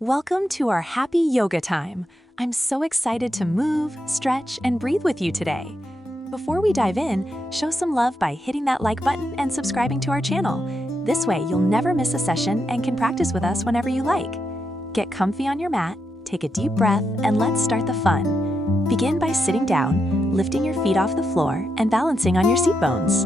Welcome to our happy yoga time. I'm so excited to move, stretch, and breathe with you today. Before we dive in, show some love by hitting that like button and subscribing to our channel. This way, you'll never miss a session and can practice with us whenever you like. Get comfy on your mat, take a deep breath, and let's start the fun. Begin by sitting down, lifting your feet off the floor, and balancing on your seat bones.